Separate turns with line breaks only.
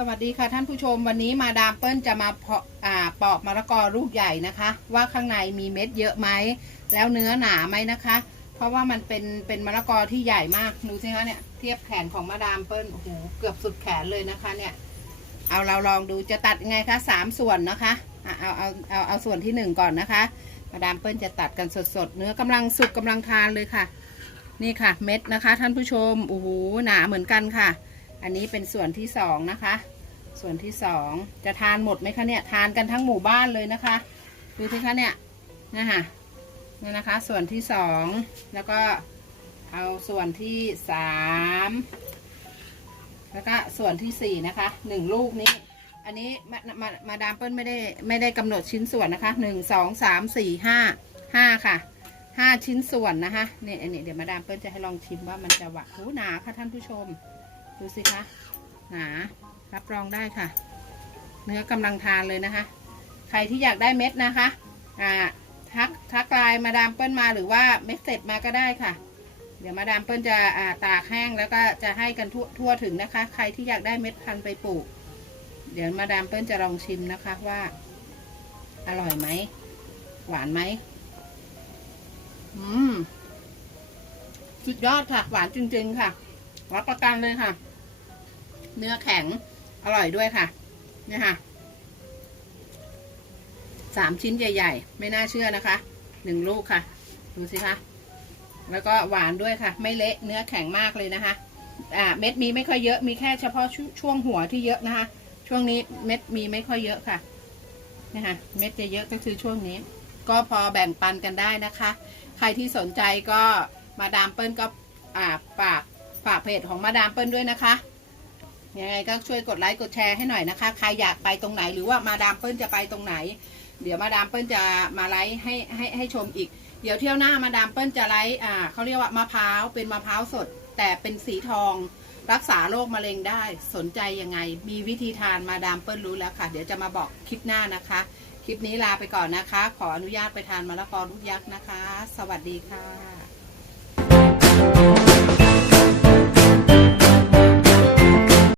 สวัสดีค่ะท่านผู้ชมวันนี้มาดามเปิ้ลจะมาเพาะอ่าปอกมะละกอลูกใหญ่นะคะ ว่าข้างในมีเม็ดเยอะไหมแล้วเนื้อหนาไหมนะคะ เพราะว่ามันเป็นเป็นมะละกอที่ใหญ่มากดูสิคะเนี่ยเทียบแขนของมาดามเปิ้ลโอ้โหเกือบสุดแขนเลยนะคะเนี่ยเอาเราลองดูจะตัดยังไงคะสามส่วนนะคะอะเอาเอาเอาเอาส่วนที่หนึ่งก่อนนะคะ มาดามเปิ้ลจะตัดกันสดๆ เนื้อกำลังสุกกำลังทานเลยค่ะ นี่ค่ะเม็ดนะคะ ท่านผู้ชมโอ้โหหนาเหมือนกันค่ะ อันนี้เป็นส่วนที่สองนะคะ ส่วนที่สองจะทานหมดไหมคะเนี่ยทานกันทั้งหมู่บ้านเลยนะคะ ดูสิคะเนี่ยนะคะนี่นะคะ ส่วนที่สองแล้วก็เอาส่วนที่สามแล้วก็ส่วนที่สี่นะคะหนึ่งลูกนี้ อันนี้มามามาดามเปิ้ลไม่ได้ไม่ได้กำหนดชิ้นส่วนนะคะหนึ่งสองสามสี่ห้าห้าค่ะห้าชิ้นส่วนนะคะเนี่ยอันนี้เดี๋ยวมาดามเปิ้ลจะให้ลองชิมว่ามันจะหวานหูหนาค่ะท่านผู้ชม ดูสิคะหนา รับรองได้ค่ะ เนื้อกำลังทานเลยนะคะ ใครที่อยากได้เม็ดนะคะอ่าทักทักไลน์มาดามเปิ้ลมาหรือว่าเม็ดเสร็จมาก็ได้ค่ะ เดี๋ยวมาดามเปิ้ลจะอ่าตากแห้งแล้วก็จะให้กันทั่วทั่วถึงนะคะ ใครที่อยากได้เม็ดพันธุ์ไปปลูก เดี๋ยวมาดามเปิ้ลจะลองชิมนะคะว่า อร่อยไหมหวานไหมอืมสุดยอดค่ะ หวานจริงๆค่ะรับประกันเลยค่ะ เนื้อแข็ง อร่อยด้วยค่ะนี่ค่ะสามชิ้นใหญ่ ๆ ไม่น่าเชื่อนะคะหนึ่งลูกค่ะ ดูสิคะแล้วก็หวานด้วยค่ะ ไม่เละเนื้อแข็งมากเลยนะคะอ่าเม็ดมีไม่ค่อยเยอะมีแค่เฉพาะชช่วงหัวที่เยอะนะคะ ช่วงนี้เม็ดมีไม่ค่อยเยอะค่ะนี่ค่ะเม็ดจะเยอะก็คือช่วงนี้ ก็พอแบ่งปันกันได้นะคะ ใครที่สนใจก็มาดามเปิ้ลก็อ่าฝากฝากเพจของมาดามเปิ้ลด้วยนะคะ ยังไงก็ช่วยกดไลค์กดแชร์ให้หน่อยนะคะ ใครอยากไปตรงไหนหรือว่ามาดามเปิ้ลจะไปตรงไหน เดี๋ยวมาดามเปิ้ลจะมาไลฟ์ให้ให้ให้ชมอีก เดี๋ยวเที่ยวหน้ามาดามเปิ้ลจะไลฟ์อ่าเขาเรียกว่ามะพร้าวเป็นมะพร้าวสด แต่เป็นสีทอง รักษาโรคมะเร็งได้สนใจยังไง มีวิธีทานมาดามเปิ้ลรู้แล้วค่ะ เดี๋ยวจะมาบอกคลิปหน้านะคะ คลิปนี้ลาไปก่อนนะคะ ขออนุญาตไปทานมะละกอลูกยักษ์นะคะ สวัสดีค่ะ